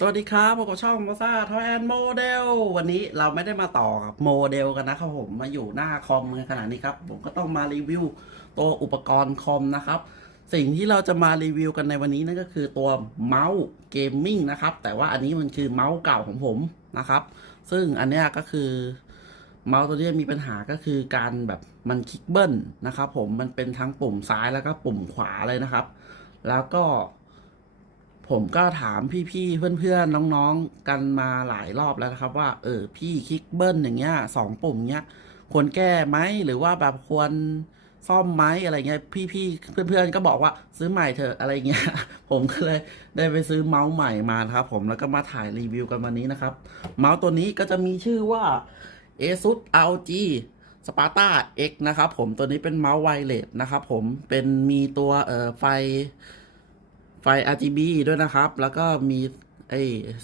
สวัสดีครับพบกับช่องมซ่าทอยแอนโมเดลวันนี้เราไม่ได้มาต่อกับโมเดลกันนะครับผมมาอยู่หน้าคอมกันขนาดนี้ครับ ผมก็ต้องมารีวิวตัวอุปกรณ์คอมนะครับ สิ่งที่เราจะมารีวิวกันในวันนี้นั่นก็คือตัวเมาส์เกมมิ่งนะครับ แต่ว่าอันนี้มันคือเมาส์เก่าของผมนะครับ ซึ่งอันนี้ก็คือเมาส์ตัวนี้มีปัญหาก็คือการแบบมันคลิกเบิ้ลนะครับผมมันเป็นทั้งปุ่มซ้ายแล้วก็ปุ่มขวาเลยนะครับ แล้วก็ ผมก็ถามพี่ๆเพื่อนๆน้องๆกันมาหลายรอบแล้วนะครับ ว่าเออพี่คลิกเบิ้ลอย่างเงี้ยสองปุ่มเงี้ยควรแก้ไหมหรือว่าแบบควรซ่อมไหมอะไรเงี้ยพี่ๆเพื่อนๆก็บอกว่าซื้อใหม่เถอะอะไรเงี้ย ผมก็เลยได้ไปซื้อเมาส์ใหม่มาครับ ผมแล้วก็มาถ่ายรีวิวกันวันนี้นะครับ เมาส์ตัวนี้ก็จะมีชื่อว่า ASUS ROG Sparta X นะครับผมตัวนี้เป็นเมาส์ไวเลสนะครับผมเป็นมีตัวเอ่อไฟ ไฟ RGB ด้วยนะครับ แล้วก็มีไอ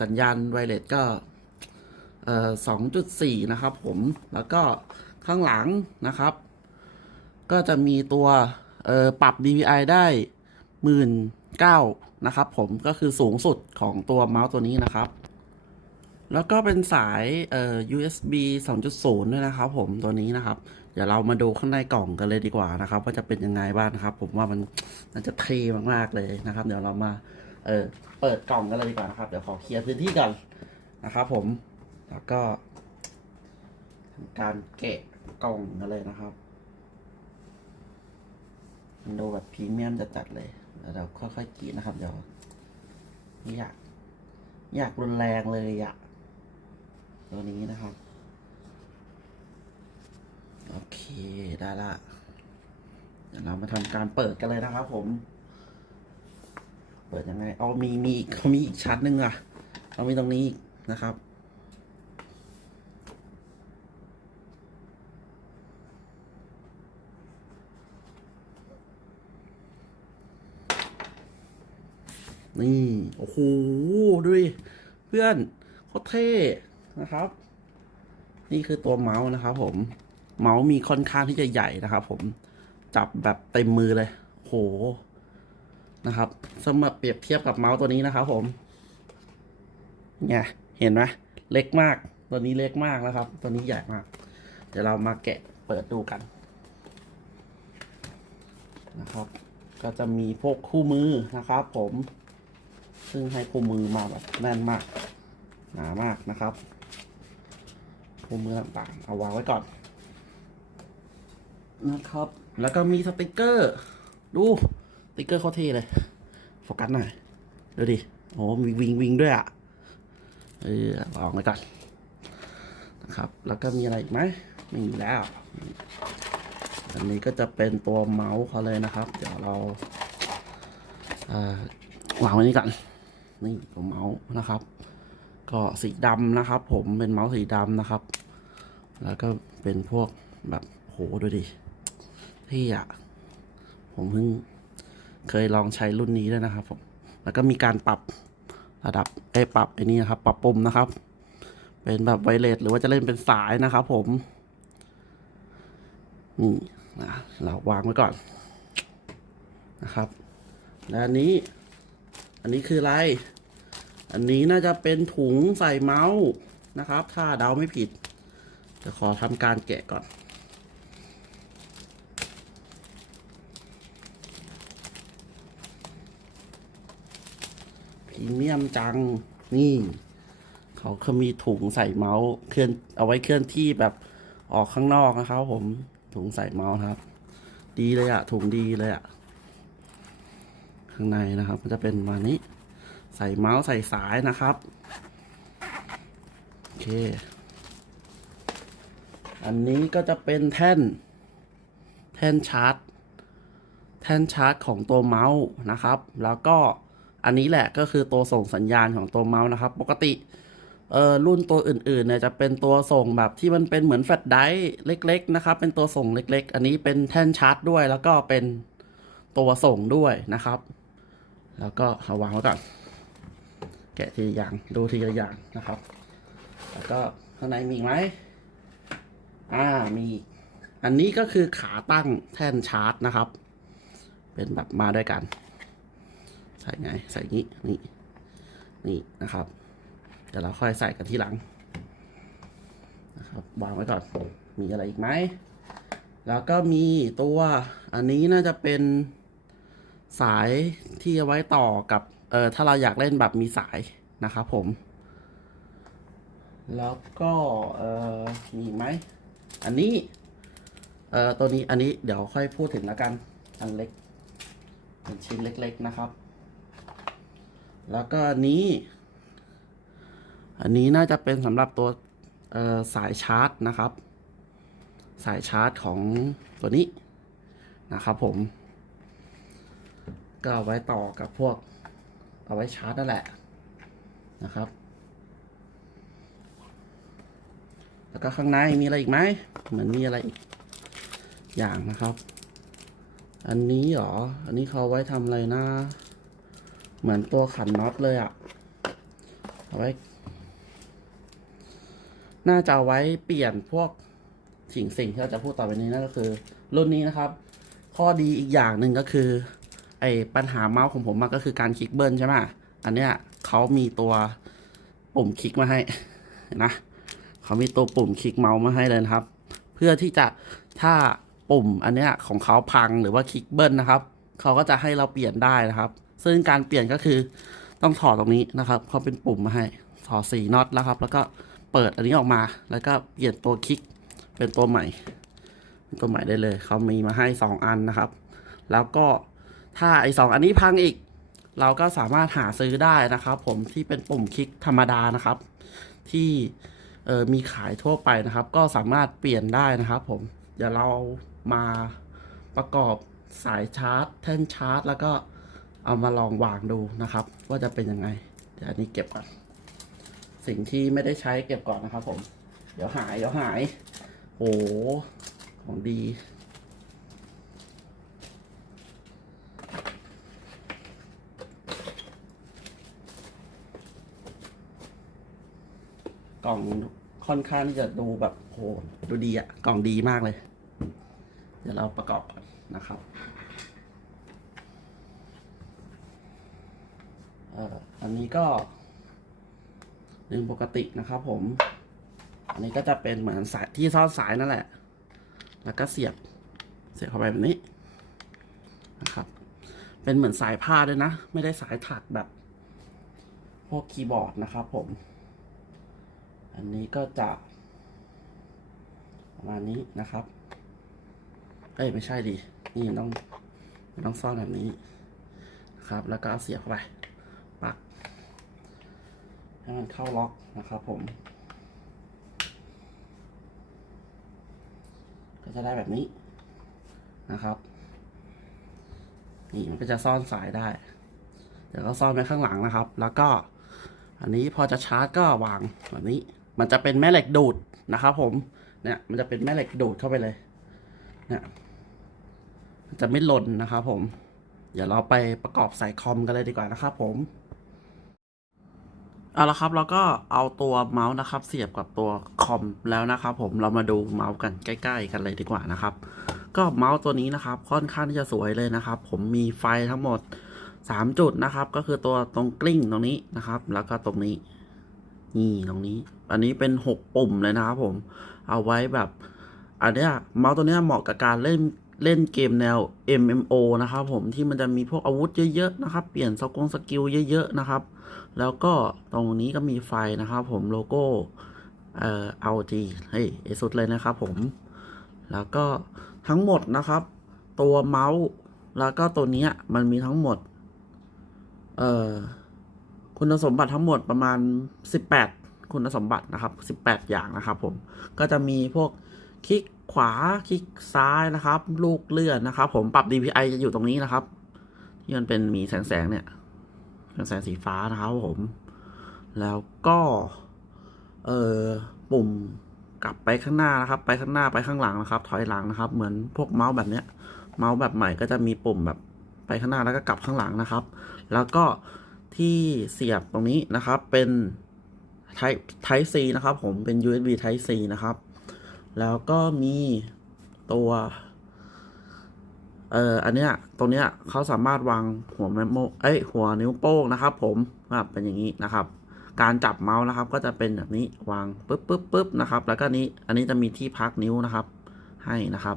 สัญญาณไวเลสก็เอ่อ2.4นะครับผม แล้วก็ข้างหลังนะครับ ก็จะมีตัวเอ่อปรับ DPI ได้หมื่นเก้านะครับผม ก็คือสูงสุดของตัวเมาส์ตัวนี้นะครับ แล้วก็เป็นสายเอ่อ USB 2.0 ด้วยนะครับผมตัวนี้นะครับ ดี๋ยวเรามาดูข้างในกล่องกันเลยดีกว่านะครับ ว่าจะเป็นยังไงบ้างนะครับ ผมว่ามันน่าจะเท่มากๆเลยนะครับ เดี๋ยวเรามาเออเปิดกล่องกันเลยดีกว่านะครับ เดี๋ยวขอเคลียร์พื้นที่ก่อนนะครับ ผมแล้วก็ทำการแกะกล่องกันเลยนะครับมันดูแบบพรีเมียมจัดๆเลยเดี๋ยวเราค่อยๆกรีดนะครับ เดี๋ยวอยาก อยากรุนแรงเลยอะตัวนี้นะครับ โอเคได้ละเดี๋ยวเรามาทำการเปิดกันเลยนะครับผม เปิดยังไงเอามีมีอีกเขามีอีกชั้นหนึ่งอะเรามีตรงนี้นะครับนี่ โอ้โห ดูดิ เพื่อนโคตรเท่นะครับ นี่คือตัวเมาส์นะครับผม เมาส์มีค่อนข้างที่จะใหญ่นะครับ ผมจับแบบเต็มมือเลย โหนะครับสำหรับเปรียบเทียบกับเมาส์ตัวนี้นะครับ ผมเนี่ยเห็นไหมเล็กมาก ตัวนี้เล็กมากนะครับ ตัวนี้ใหญ่มาก เดี๋ยวเรามาแกะเปิดดูกันนะครับ ก็จะมีพวกคู่มือนะครับ ผม ซึ่งให้คู่มือมาแบบแน่นมาก หนามากนะครับ คู่มือต่างๆ เอาวางไว้ก่อน นะครับ แล้วก็มีสติกเกอร์ ดู สติกเกอร์เขาเท่เลย โฟกัสหน่อยดูดิ โอ้มีวิงวิงด้วยอะ เออลองไว้ก่อนนะครับ แล้วก็มีอะไรอีกไหมไม่มีแล้ว อันนี้ก็จะเป็นตัวเมาส์เขาเลยนะครับ เดี๋ยวเราวางไว้นี่ก่อนนี่ตัวเมาส์นะครับ ก็สีดำนะครับ ผมเป็นเมาส์สีดำนะครับ แล้วก็เป็นพวกแบบโหดูดิ ที่อะผมเพิ่งเคยลองใช้รุ่นนี้ด้วยนะครับผมแล้วก็มีการปรับระดับไอ้ปรับไอ้นี่นะครับปรับปมนะครับ เป็นแบบไวเลสหรือว่าจะเล่นเป็นสายนะครับ ผมนี่นะเราวางไว้ก่อนนะครับ และอันนี้ อันนี้คืออะไร อันนี้น่าจะเป็นถุงใส่เมาส์นะครับ ถ้าเดาไม่ผิด จะขอทำการแกะก่อน รีเมียมจัง นี่ เขาเขามีถุงใส่เมาส์เคลื่อนเอาไว้เคลื่อนที่แบบออกข้างนอกนะครับ ผมถุงใส่เมาส์ครับ ดีเลยอะถุงดีเลยอะข้างในนะครับ มันจะเป็นมานี้ ใส่เมาส์ใส่สายนะครับโอเค อันนี้ก็จะเป็นแท่น แท่นชาร์จแท่นชาร์จของตัวเมาส์นะครับ แล้วก็ อันนี้แหละก็คือตัวส่งสัญญาณของตัวเมาส์นะครับ ปกติเออรุ่นตัวอื่นๆเนี่ยจะเป็นตัวส่งแบบที่มันเป็นเหมือนแฟลชไดรฟ์เล็ก ๆ นะครับ เป็นตัวส่งเล็ก ๆ อันนี้เป็นแท่นชาร์จด้วย แล้วก็เป็นตัวส่งด้วยนะครับ แล้วก็เอาวางไว้ก่อนแกะทีละอย่างดูทีละอย่างนะครับ แล้วก็ข้างในมีไหมอ่ามี อันนี้ก็คือขาตั้งแท่นชาร์จนะครับ เป็นแบบมาด้วยกัน ใส่ไงใส่งี้นี่นี่นะครับเดี๋ยวเราค่อยใส่กันที่หลังนะครับวางไว้ก่อนมีอะไรอีกไหมแล้วก็มีตัวอันนี้น่าจะเป็นสายที่เอาไว้ต่อกับเออถ้าเราอยากเล่นแบบมีสายนะครับผม แล้วก็เออมีไหมอันนี้เออตัวนี้อันนี้เดี๋ยวค่อยพูดถึงแล้วกัน อันเล็กเป็นชิ้นเล็ก ๆ นะครับ แล้วก็อันนี้ อันนี้น่าจะเป็นสำหรับตัวสายชาร์จนะครับ สายชาร์จของตัวนี้นะครับผม ก็เอาไว้ต่อกับพวก เอาไว้ชาร์จนั่นแหละนะครับ แล้วก็ข้างในมีอะไรอีกไหมเหมือนมีอะไรอีกอย่างนะครับ อันนี้หรอ อันนี้เขาเอาไว้ทำอะไรนะ เหมือนตัวขันน็อตเลยอะ่ะเอาไว้ น่าจะเอาไว้เปลี่ยนพวกสิ่งสิ่งที่เราจะพูดต่อไปนี้นั่นก็คือ รุ่นนี้นะครับ ข้อดีอีกอย่างหนึ่งก็คือ ไอ้ปัญหาเมาส์ของผมมันก็คือการคลิกเบิลใช่ไหมอันเนี้ยเขามีตัวปุ่มคลิกมาให้นะเขามีตัวปุ่มคลิกเมาส์มาให้เลยนะครับ เพื่อที่จะถ้าปุ่มอันเนี้ยของเขาพังหรือว่าคลิกเบิลนะครับเขาก็จะให้เราเปลี่ยนได้นะครับ ซึ่งการเปลี่ยนก็คือต้องถอดตรงนี้นะครับเขาเป็นปุ่มมาให้ถอดสี่น็อตแล้วครับ แล้วก็เปิดอันนี้ออกมา แล้วก็เปลี่ยนตัวคลิกเป็นตัวใหม่ เป็นตัวใหม่ได้เลย เขามีมาให้สองอันนะครับ แล้วก็ถ้าไอ้สองอันนี้พังอีก เราก็สามารถหาซื้อได้นะครับ ผมที่เป็นปุ่มคลิกธรรมดานะครับ ที่เออมีขายทั่วไปนะครับ ก็สามารถเปลี่ยนได้นะครับ ผมเดี๋ยวเรามาประกอบสายชาร์จ แท่นชาร์จ แล้วก็ เอามาลองวางดูนะครับ ว่าจะเป็นยังไง เดี๋ยวอันนี้เก็บก่อน สิ่งที่ไม่ได้ใช้เก็บก่อนนะครับ ผม เดี๋ยวหายเดี๋ยวหายโอ้ของดีกล่องค่อนข้างที่จะดูแบบโหดูดีอะกล่องดีมากเลย เดี๋ยวเราประกอบก่อนนะครับ เอ่ออั นนี้ก็ดึงปกตินะครับผม อันนี้ก็จะเป็นเหมือนสายที่ซ่อนสายนั่นแหละ แล้วก็เสียบ เสียบเข้าไปแบบนี้นะครับ เป็นเหมือนสายผ้าด้วยนะ ไม่ได้สายถักแบบ พวกคีย์บอร์ดนะครับผม อันนี้ก็จะประมาณนี้นะครับ เอ้ยไม่ใช่ดิ นี่มันต้องต้องซ่อนแบบนี้นะครับ แล้วก็เอาเสียบเข้าไป ให้มันเข้าล็อกนะครับผม ก็จะได้แบบนี้นะครับ นี่มันก็จะซ่อนสายได้ เดี๋ยวก็ซ่อนไว้ข้างหลังนะครับ แล้วก็อันนี้พอจะชาร์จก็วางแบบนี้ มันจะเป็นแม่เหล็กดูดนะครับผม เนี่ย มันจะเป็นแม่เหล็กดูดเข้าไปเลย เนี่ย มันจะไม่หล่นนะครับผม เดี๋ยวเราไปประกอบใส่คอมกันเลยดีกว่านะครับผม เอาละครับเราก็เอาตัวเมาส์นะครับ เสียบกับตัวคอมแล้วนะครับ ผมเรามาดูเมาส์กันใกล้ ๆ กันเลยดีกว่านะครับ ก็เมาส์ตัวนี้นะครับ ค่อนข้างที่จะสวยเลยนะครับ ผมมีไฟทั้งหมด 3 จุดนะครับ ก็คือตัวตรงกลิ้งตรงนี้นะครับ แล้วก็ตรงนี้นี่ตรงนี้ อันนี้เป็น 6 ปุ่มเลยนะครับ ผมเอาไว้แบบอันเนี้ยเมาส์ตัวเนี้ยเหมาะกับการเล่น เล่นเกมแนว MMO นะครับผมที่มันจะมีพวกอาวุธเยอะๆนะครับ เปลี่ยนสกงสกิลเยอะๆนะครับ แล้วก็ตรงนี้ก็มีไฟนะครับผมโลโก้เอ่อ LG เฮ้ยเอสุดเลยนะครับผม แล้วก็ทั้งหมดนะครับ ตัวเมาส์แล้วก็ตัวเนี้ยมันมีทั้งหมด เอ่อคุณสมบัติทั้งหมดประมาณ 18 คุณสมบัตินะครับ 18 อย่างนะครับผมก็จะมีพวก คลิกขวาคลิกซ้ายนะครับ ลูกเลื่อนนะครับ ผมปรับ DPI จะอยู่ตรงนี้นะครับ ที่มันเป็นมีแสงๆเนี่ยเป็นแสงสีฟ้านะครับผม แล้วก็เอ่อปุ่มกลับไปข้างหน้านะครับ ไปข้างหน้าไปข้างหลังนะครับ ถอยหลังนะครับ เหมือนพวกเมาส์แบบเนี้ย เมาส์แบบใหม่ก็จะมีปุ่มแบบไปข้างหน้าแล้วก็กลับข้างหลังนะครับ แล้วก็ที่เสียบตรงนี้นะครับเป็น Type Type C นะครับ ผมเป็น USB Type C นะครับ แล้วก็มีตัวเอ่ออันเนี้ยตรงเนี้ยเขาสามารถวางหัวแมโมเอ้ยหัวนิ้วโป้งนะครับ ผมครับเป็นอย่างนี้นะครับ การจับเมาส์นะครับ ก็จะเป็นแบบนี้วางปึ๊บปึ๊บปึ๊บนะครับ แล้วก็นี้อันนี้จะมีที่พักนิ้วนะครับ ให้นะครับ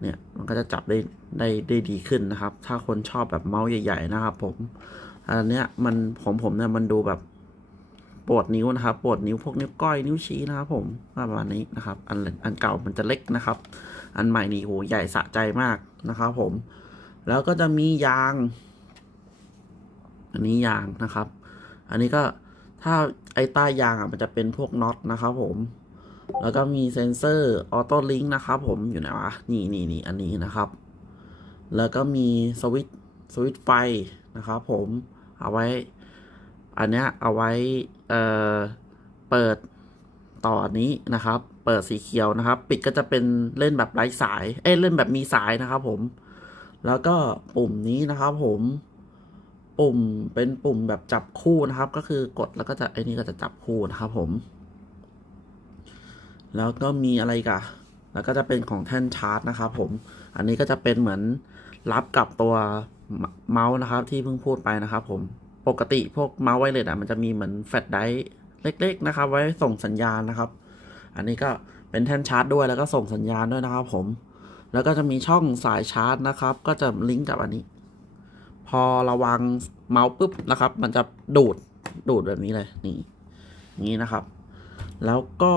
เนี่ยมันก็จะจับได้ได้ได้ดีขึ้นนะครับ ถ้าคนชอบแบบเมาส์ใหญ่ ๆ นะครับ ผมอันเนี้ยมันของผมเนี่ยมันดูแบบ ปวดนิ้วนะครับ ปวดนิ้วพวกนิ้วก้อยนิ้วชี้นะครับผมประมาณนี้นะครับ อันอันเก่ามันจะเล็กนะครับ อันใหม่นี่โหใหญ่สะใจมากนะครับผม แล้วก็จะมียาง อันนี้ยางนะครับ อันนี้ก็ถ้าไอ้ใต้ยางอะมันจะเป็นพวกน็อตนะครับผม แล้วก็มีเซ็นเซอร์ออโต้ลิงก์นะครับผมอยู่ไหนวะนี่นี่นี่อันนี้นะครับ แล้วก็มีสวิตสวิตไฟนะครับผมเอาไว้ อันเนี้ยเอาไว้ เอ่อเปิดต่อนนี้นะครับ เปิดสีเขียวนะครับ ปิดก็จะเป็นเล่นแบบไร้สาย เอ้ยเล่นแบบมีสายนะครับ ผม แล้วก็ปุ่มนี้นะครับ ผมปุ่มเป็นปุ่มแบบจับคู่นะครับ ก็คือกดแล้วก็จะไอ้นี่ก็จะจับคู่นะครับ ผม แล้วก็มีอะไรกันแล้วก็จะเป็นของแท่นชาร์จนะครับผม อันนี้ก็จะเป็นเหมือนรับกับตัวเมาส์นะครับ ที่เพิ่งพูดไปนะครับ ผม ปกติพวกเมาส์ไวเลสอะมันจะมีเหมือนแฟลชไดร์เล็ก ๆ นะครับ ไว้ส่งสัญญาณนะครับ อันนี้ก็เป็นแท่นชาร์จด้วยแล้วก็ส่งสัญญาณด้วยนะครับ ผม แล้วก็จะมีช่องสายชาร์จนะครับ ก็จะลิงก์กับอันนี้ พอราวางเมาส์ปุ๊บนะครับ มันจะดูดดูดแบบนี้เลยนี่นี้นะครับ แล้วก็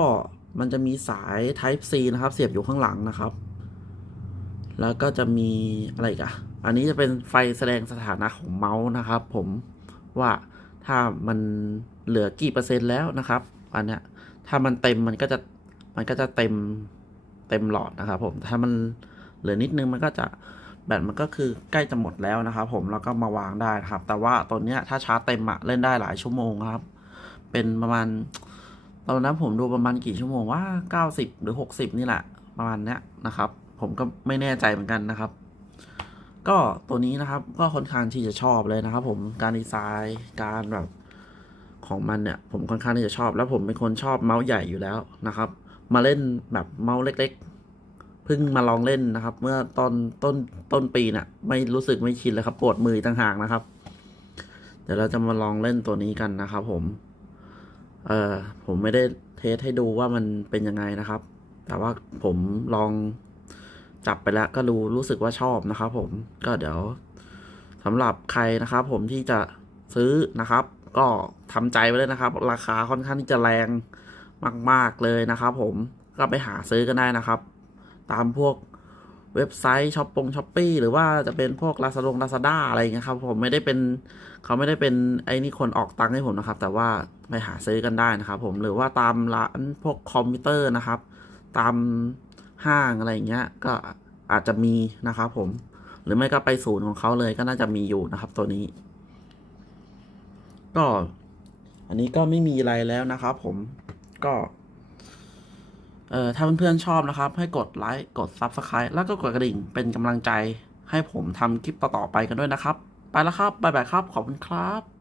มันจะมีสาย Type C นะครับ เสียบอยู่ข้างหลังนะครับ แล้วก็จะมีอะไรกอะอันนี้จะเป็นไฟแสดงสถานะของเมาส์นะครับ ผม ว่าถ้ามันเหลือกี่เปอร์เซ็นต์แล้วนะครับ อันเนี้ยถ้ามันเต็มมันก็จะมันก็จะเต็มเต็มหลอดนะครับ ผมถ้ามันเหลือนิดนึงมันก็จะแบตมันก็คือใกล้จะหมดแล้วนะครับ ผมแล้วก็มาวางได้นะครับ แต่ว่าตัวเนี้ยถ้าชาร์จเต็มอะเล่นได้หลายชั่วโมงครับ เป็นประมาณ ตอนนั้นผมดูประมาณกี่ชั่วโมงว่าเก้าสิบหรือหกสิบนี่แหละประมาณเนี้ยนะครับ ผมก็ไม่แน่ใจเหมือนกันนะครับ ก็ตัวนี้นะครับก็ค่อนข้างที่จะชอบเลยนะครับ ผมการดีไซน์การแบบของมันเนี่ย ผมค่อนข้างที่จะชอบ แล้วผมเป็นคนชอบเมาส์ใหญ่อยู่แล้วนะครับ มาเล่นแบบเมาส์เล็ก ๆ เพิ่งมาลองเล่นนะครับ เมื่อตอนต้นต้นปีเนี่ยไม่รู้สึกไม่ชินเลยครับปวดมือต่างหากนะครับ เดี๋ยวเราจะมาลองเล่นตัวนี้กันนะครับ ผม เออผมไม่ได้เทสให้ดูว่ามันเป็นยังไงนะครับ แต่ว่าผมลอง จับไปแล้วก็รู้รู้สึกว่าชอบนะครับ ผมก็เดี๋ยวสำหรับใครนะครับ ผมที่จะซื้อนะครับ ก็ทำใจไว้เลยนะครับ ราคาค่อนข้างที่จะแรงมาก ๆเลยนะครับ ผมก็ไปหาซื้อกันได้นะครับ ตามพวกเว็บไซต์ช้อปปงช้อปปี้หรือว่าจะเป็นพวกลาซาดงลาซาด้าอะไรเงี้ยครับ ผมไม่ได้เป็นเขาไม่ได้เป็นไอ้นี่คนออกตังค์ให้ผมนะครับ แต่ว่าไปหาซื้อกันได้นะครับ ผมหรือว่าตามร้านพวกคอมพิวเตอร์นะครับ ตาม ห้างอะไรอย่างเงี้ย ก็อาจจะมีนะครับผม หรือไม่ก็ไปศูนย์ของเขาเลยก็น่าจะมีอยู่นะครับ ตัวนี้ ก็ อันนี้ก็ไม่มีอะไรแล้วนะครับผมก็เอ่อถ้าเพื่อนๆชอบนะครับ ให้กดไลค์กด Subscribe แล้วก็กดกระดิ่งเป็นกำลังใจให้ผมทำคลิปต่อๆไปกันด้วยนะครับ ไปแล้วครับ บ๊ายบายครับ ขอบคุณครับ